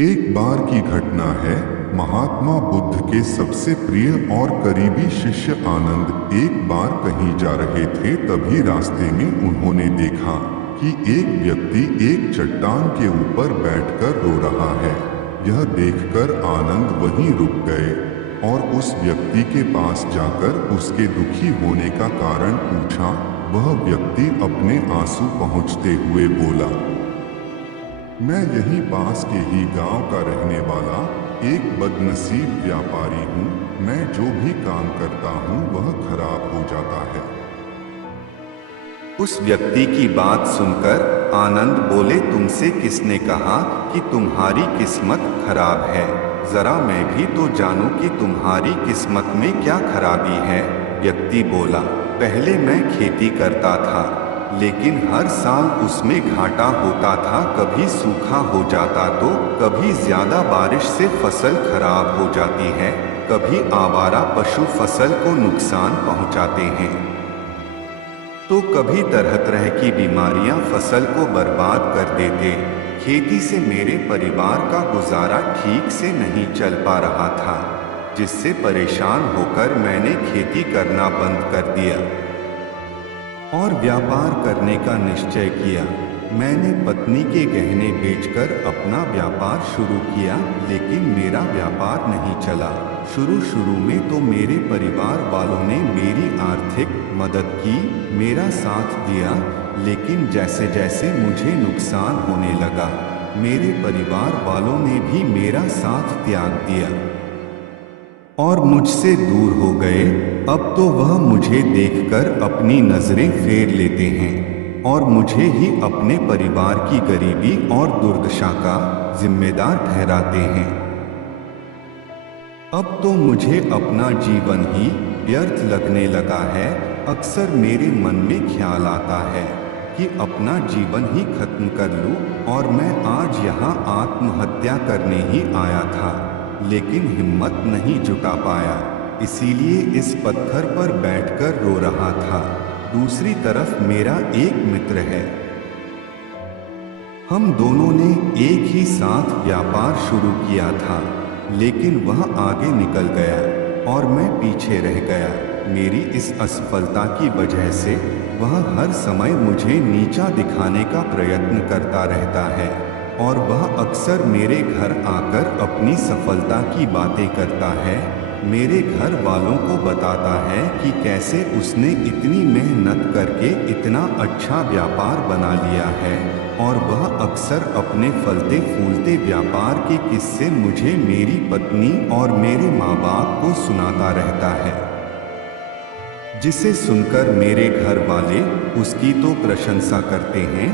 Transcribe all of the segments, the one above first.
एक बार की घटना है। महात्मा बुद्ध के सबसे प्रिय और करीबी शिष्य आनंद एक बार कहीं जा रहे थे। तभी रास्ते में उन्होंने देखा कि एक व्यक्ति एक चट्टान के ऊपर बैठकर रो रहा है। यह देखकर आनंद वहीं रुक गए और उस व्यक्ति के पास जाकर उसके दुखी होने का कारण पूछा। वह व्यक्ति अपने आंसू पोंछते हुए बोला, मैं यहीं पास के ही गांव का रहने वाला एक बदनसीब व्यापारी हूँ। मैं जो भी काम करता हूँ वह खराब हो जाता है। उस व्यक्ति की बात सुनकर आनंद बोले, तुमसे किसने कहा कि तुम्हारी किस्मत खराब है? जरा मैं भी तो जानूं कि तुम्हारी किस्मत में क्या खराबी है। व्यक्ति बोला, पहले मैं खेती करता था, लेकिन हर साल उसमें घाटा होता था। कभी सूखा हो जाता तो कभी ज्यादा बारिश से फसल खराब हो जाती है, कभी आवारा पशु फसल को नुकसान पहुंचाते हैं, तो कभी तरह तरह की बीमारियां फसल को बर्बाद कर देते। खेती से मेरे परिवार का गुजारा ठीक से नहीं चल पा रहा था, जिससे परेशान होकर मैंने खेती करना बंद कर दिया और व्यापार करने का निश्चय किया। मैंने पत्नी के गहने बेचकर अपना व्यापार शुरू किया, लेकिन मेरा व्यापार नहीं चला। शुरू में तो मेरे परिवार वालों ने मेरी आर्थिक मदद की, मेरा साथ दिया, लेकिन जैसे जैसे मुझे नुकसान होने लगा, मेरे परिवार वालों ने भी मेरा साथ त्याग दिया और मुझसे दूर हो गए। अब तो वह मुझे देखकर अपनी नजरें फेर लेते हैं और मुझे ही अपने परिवार की गरीबी और दुर्दशा का जिम्मेदार ठहराते हैं। अब तो मुझे अपना जीवन ही व्यर्थ लगने लगा है। अक्सर मेरे मन में ख्याल आता है कि अपना जीवन ही खत्म कर लूं, और मैं आज यहाँ आत्महत्या करने ही आया था, लेकिन हिम्मत नहीं जुटा पाया, इसीलिए इस पत्थर पर बैठकर रो रहा था। दूसरी तरफ मेरा एक मित्र है, हम दोनों ने एक ही साथ व्यापार शुरू किया था, लेकिन वह आगे निकल गया और मैं पीछे रह गया। मेरी इस असफलता की वजह से वह हर समय मुझे नीचा दिखाने का प्रयत्न करता रहता है और वह अक्सर मेरे घर आकर अपनी सफलता की बातें करता है। मेरे घर वालों को बताता है कि कैसे उसने इतनी मेहनत करके इतना अच्छा व्यापार बना लिया है, और वह अक्सर अपने फलते फूलते व्यापार के किस्से मुझे, मेरी पत्नी और मेरे माँ बाप को सुनाता रहता है, जिसे सुनकर मेरे घर वाले उसकी तो प्रशंसा करते हैं,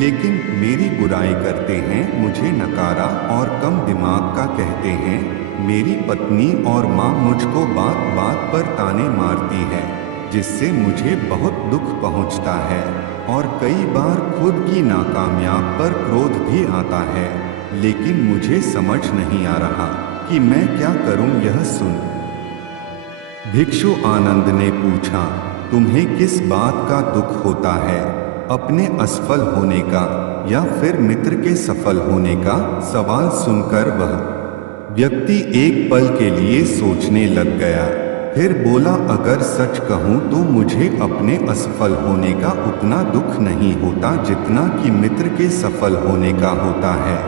लेकिन मेरी बुराई करते हैं, मुझे नकारा और कम दिमाग का कहते हैं। मेरी पत्नी और माँ मुझको बात बात पर ताने मारती है, जिससे मुझे बहुत दुख पहुँचता है और कई बार खुद की नाकामयाब पर क्रोध भी आता है, लेकिन मुझे समझ नहीं आ रहा कि मैं क्या करूं। यह सुन भिक्षु आनंद ने पूछा, तुम्हें किस बात का दुख होता है, अपने असफल होने का या फिर मित्र के सफल होने का? सवाल सुनकर वह व्यक्ति एक पल के लिए सोचने लग गया, फिर बोला, अगर सच कहूँ तो मुझे अपने असफल होने का उतना दुख नहीं होता जितना कि मित्र के सफल होने का होता है।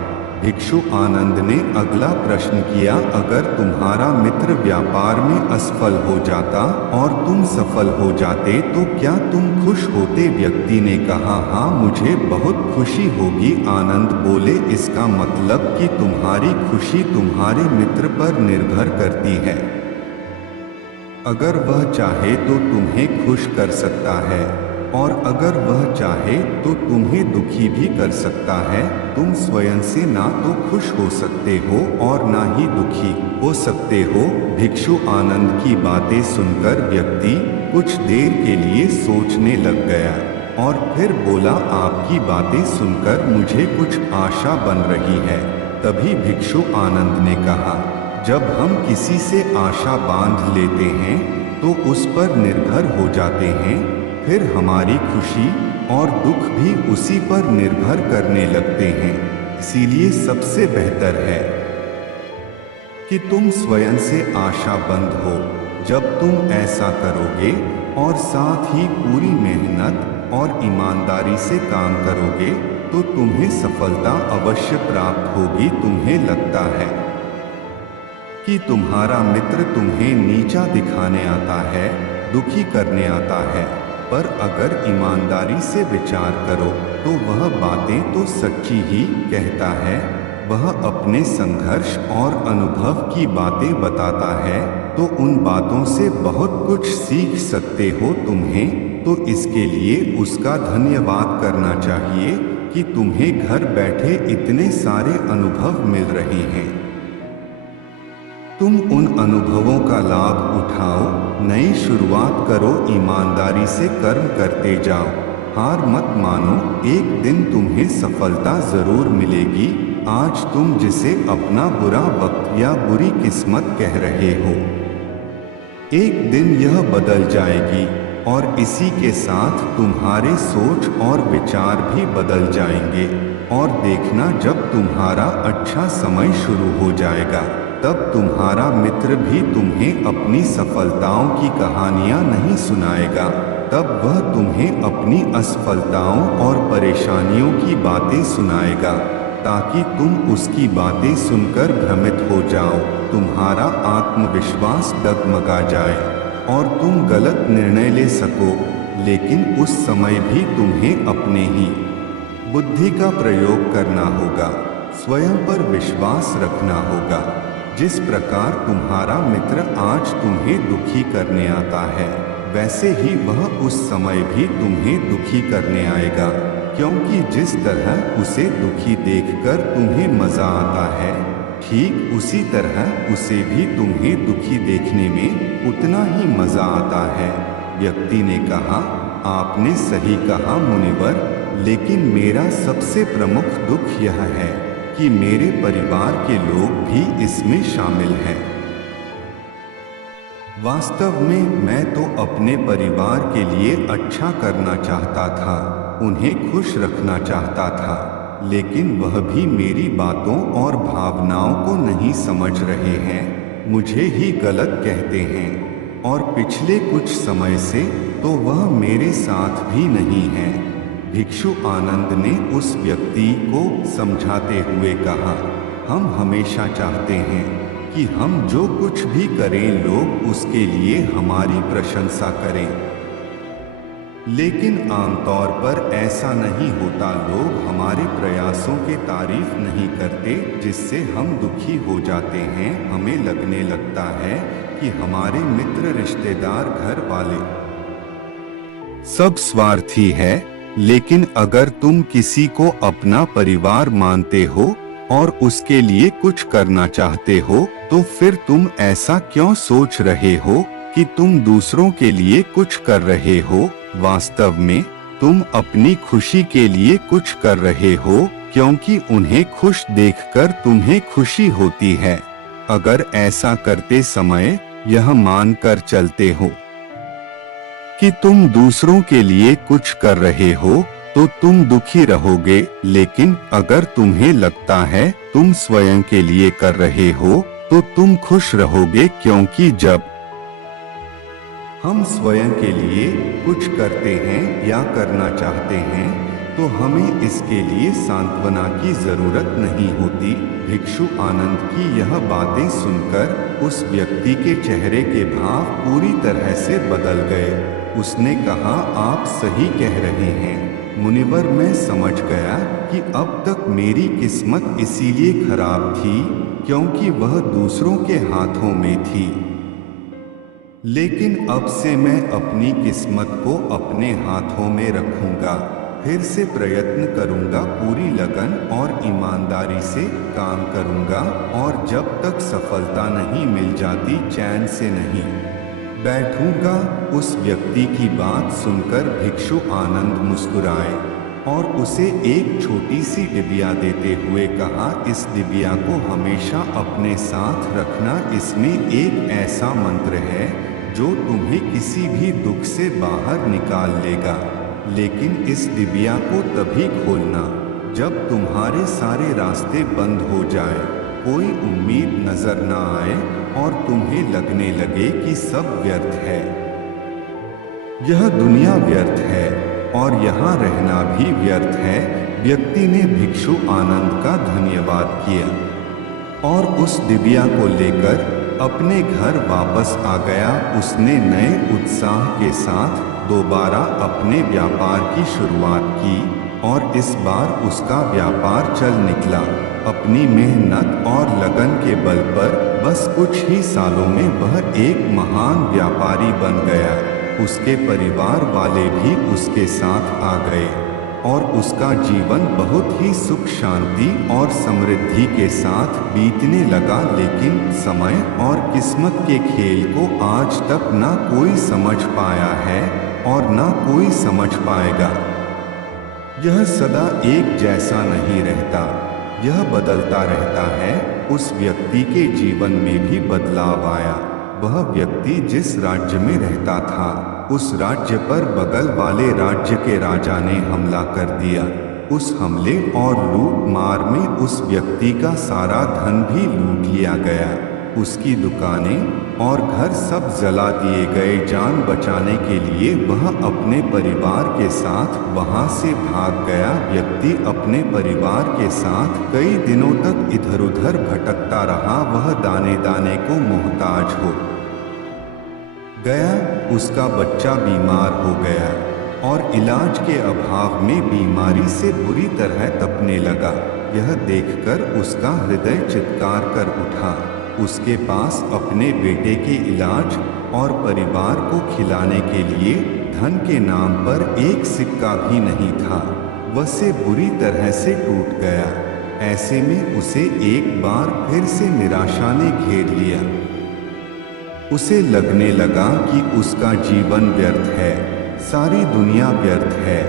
भिक्षु आनंद ने अगला प्रश्न किया, अगर तुम्हारा मित्र व्यापार में असफल हो जाता और तुम सफल हो जाते तो क्या तुम खुश होते? व्यक्ति ने कहा, हाँ, मुझे बहुत खुशी होगी। आनंद बोले, इसका मतलब कि तुम्हारी खुशी तुम्हारे मित्र पर निर्भर करती है। अगर वह चाहे तो तुम्हें खुश कर सकता है, और अगर वह चाहे तो तुम्हें दुखी भी कर सकता है। तुम स्वयं से ना तो खुश हो सकते हो और ना ही दुखी हो सकते हो। भिक्षु आनंद की बातें सुनकर व्यक्ति कुछ देर के लिए सोचने लग गया और फिर बोला, आपकी बातें सुनकर मुझे कुछ आशा बन रही है। तभी भिक्षु आनंद ने कहा, जब हम किसी से आशा बांध लेते हैं तो उस पर निर्भर हो जाते हैं, फिर हमारी खुशी और दुख भी उसी पर निर्भर करने लगते हैं। इसीलिए सबसे बेहतर है कि तुम स्वयं से आशाबंद हो। जब तुम ऐसा करोगे और साथ ही पूरी मेहनत और ईमानदारी से काम करोगे तो तुम्हें सफलता अवश्य प्राप्त होगी। तुम्हें लगता है कि तुम्हारा मित्र तुम्हें नीचा दिखाने आता है, दुखी करने आता है, पर अगर ईमानदारी से विचार करो तो वह बातें तो सच्ची ही कहता है। वह अपने संघर्ष और अनुभव की बातें बताता है, तो उन बातों से बहुत कुछ सीख सकते हो तुम्हें। तो इसके लिए उसका धन्यवाद करना चाहिए कि तुम्हें घर बैठे इतने सारे अनुभव मिल रहे हैं। तुम उन अनुभवों का लाभ उठाओ, नई शुरुआत करो, ईमानदारी से कर्म करते जाओ, हार मत मानो। एक दिन तुम्हें सफलता जरूर मिलेगी। आज तुम जिसे अपना बुरा वक्त या बुरी किस्मत कह रहे हो, एक दिन यह बदल जाएगी और इसी के साथ तुम्हारे सोच और विचार भी बदल जाएंगे। और देखना, जब तुम्हारा अच्छा समय शुरू हो जाएगा तब तुम्हारा मित्र भी तुम्हें अपनी सफलताओं की कहानियां नहीं सुनाएगा, तब वह तुम्हें अपनी असफलताओं और परेशानियों की बातें सुनाएगा, ताकि तुम उसकी बातें सुनकर भ्रमित हो जाओ, तुम्हारा आत्मविश्वास डगमगा जाए और तुम गलत निर्णय ले सको। लेकिन उस समय भी तुम्हें अपने ही बुद्धि का प्रयोग करना होगा, स्वयं पर विश्वास रखना होगा। जिस प्रकार तुम्हारा मित्र आज तुम्हें दुखी करने आता है, वैसे ही वह उस समय भी तुम्हें दुखी करने आएगा, क्योंकि जिस तरह उसे दुखी देखकर तुम्हें मजा आता है, ठीक उसी तरह उसे भी तुम्हें दुखी देखने में उतना ही मजा आता है। व्यक्ति ने कहा, आपने सही कहा मुनिवर, लेकिन मेरा सबसे प्रमुख दुख यह है कि मेरे परिवार के लोग भी इसमें शामिल हैं। वास्तव में मैं तो अपने परिवार के लिए अच्छा करना चाहता था, उन्हें खुश रखना चाहता था, लेकिन वह भी मेरी बातों और भावनाओं को नहीं समझ रहे हैं, मुझे ही गलत कहते हैं। और पिछले कुछ समय से तो वह मेरे साथ भी नहीं है। भिक्षु आनंद ने उस व्यक्ति को समझाते हुए कहा, हम हमेशा चाहते हैं कि हम जो कुछ भी करें लोग उसके लिए हमारी प्रशंसा करें, लेकिन आमतौर पर ऐसा नहीं होता। लोग हमारे प्रयासों की तारीफ नहीं करते, जिससे हम दुखी हो जाते हैं। हमें लगने लगता है कि हमारे मित्र, रिश्तेदार, घर वाले सब स्वार्थी है। लेकिन अगर तुम किसी को अपना परिवार मानते हो और उसके लिए कुछ करना चाहते हो, तो फिर तुम ऐसा क्यों सोच रहे हो कि तुम दूसरों के लिए कुछ कर रहे हो? वास्तव में तुम अपनी खुशी के लिए कुछ कर रहे हो, क्योंकि उन्हें खुश देखकर तुम्हें खुशी होती है। अगर ऐसा करते समय यह मानकर चलते हो कि तुम दूसरों के लिए कुछ कर रहे हो, तो तुम दुखी रहोगे। लेकिन अगर तुम्हें लगता है तुम स्वयं के लिए कर रहे हो, तो तुम खुश रहोगे, क्योंकि जब हम स्वयं के लिए कुछ करते हैं या करना चाहते हैं, तो हमें इसके लिए सांत्वना की जरूरत नहीं होती। भिक्षु आनंद की यह बातें सुनकर उस व्यक्ति के चेहरे के भाव पूरी तरह से बदल गए। उसने कहा, आप सही कह रहे हैं मुनिवर, मैं समझ गया कि अब तक मेरी किस्मत इसीलिए खराब थी क्योंकि वह दूसरों के हाथों में थी। लेकिन अब से मैं अपनी किस्मत को अपने हाथों में रखूंगा, फिर से प्रयत्न करूंगा, पूरी लगन और ईमानदारी से काम करूंगा, और जब तक सफलता नहीं मिल जाती चैन से नहीं बैठूंगा। उस व्यक्ति की बात सुनकर भिक्षु आनंद मुस्कुराए और उसे एक छोटी सी डिबिया देते हुए कहा, इस डिबिया को हमेशा अपने साथ रखना। इसमें एक ऐसा मंत्र है जो तुम्हें किसी भी दुख से बाहर निकाल लेगा। लेकिन इस डिबिया को तभी खोलना जब तुम्हारे सारे रास्ते बंद हो जाए, कोई उम्मीद नजर ना आए और तुम्हें लगने लगे कि सब व्यर्थ है, यह दुनिया व्यर्थ है और यहाँ रहना भी व्यर्थ है, व्यक्ति ने भिक्षु आनंद का धन्यवाद किया और उस दिव्या को लेकर अपने घर वापस आ गया। उसने नए उत्साह के साथ दोबारा अपने व्यापार की शुरुआत की और इस बार उसका व्यापार चल निकला। अपनी मेहनत और लगन के बल पर बस कुछ ही सालों में वह एक महान व्यापारी बन गया। उसके परिवार वाले भी उसके साथ आ गए और उसका जीवन बहुत ही सुख शांति और समृद्धि के साथ बीतने लगा। लेकिन समय और किस्मत के खेल को आज तक ना कोई समझ पाया है और ना कोई समझ पाएगा। यह सदा एक जैसा नहीं रहता, यह बदलता रहता है। उस व्यक्ति के जीवन में भी बदलाव आया। वह व्यक्ति जिस राज्य में रहता था, उस राज्य पर बगल वाले राज्य के राजा ने हमला कर दिया। उस हमले और लूट मार में उस व्यक्ति का सारा धन भी लूट लिया गया। उसकी दुकानें और घर सब जला दिए गए। जान बचाने के लिए वह अपने परिवार के साथ वहां से भाग गया। व्यक्ति अपने परिवार के साथ कई दिनों तक इधर उधर भटकता रहा। वह दाने दाने को मोहताज हो गया। उसका बच्चा बीमार हो गया और इलाज के अभाव में बीमारी से बुरी तरह तपने लगा। यह देखकर उसका हृदय चित्कार कर उठा। उसके पास अपने बेटे के इलाज और परिवार को खिलाने के लिए धन के नाम पर एक सिक्का भी नहीं था। वह से बुरी तरह से टूट गया। ऐसे में उसे एक बार फिर से निराशा ने घेर लिया। उसे लगने लगा कि उसका जीवन व्यर्थ है, सारी दुनिया व्यर्थ है।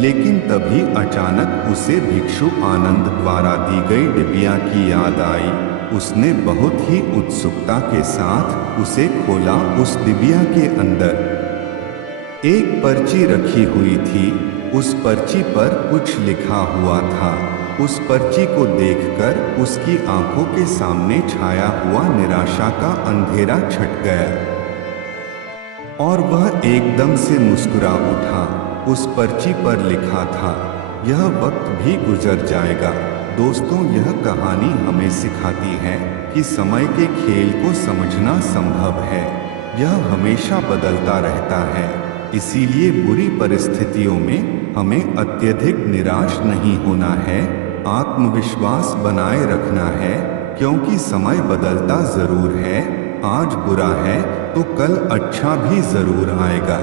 लेकिन तभी अचानक उसे भिक्षु आनंद द्वारा दी गई डिबिया की याद आई। उसने बहुत ही उत्सुकता के साथ उसे खोला। उस डिबिया के अंदर एक पर्ची रखी हुई थी। उस पर्ची पर कुछ लिखा हुआ था। उस पर्ची को देखकर उसकी आंखों के सामने छाया हुआ निराशा का अंधेरा छट गया और वह एकदम से मुस्कुरा उठा। उस पर्ची पर लिखा था, यह वक्त भी गुजर जाएगा। दोस्तों, यह कहानी हमें सिखाती है कि समय के खेल को समझना संभव है। यह हमेशा बदलता रहता है। इसीलिए बुरी परिस्थितियों में हमें अत्यधिक निराश नहीं होना है, आत्मविश्वास बनाए रखना है, क्योंकि समय बदलता जरूर है। आज बुरा है तो कल अच्छा भी जरूर आएगा।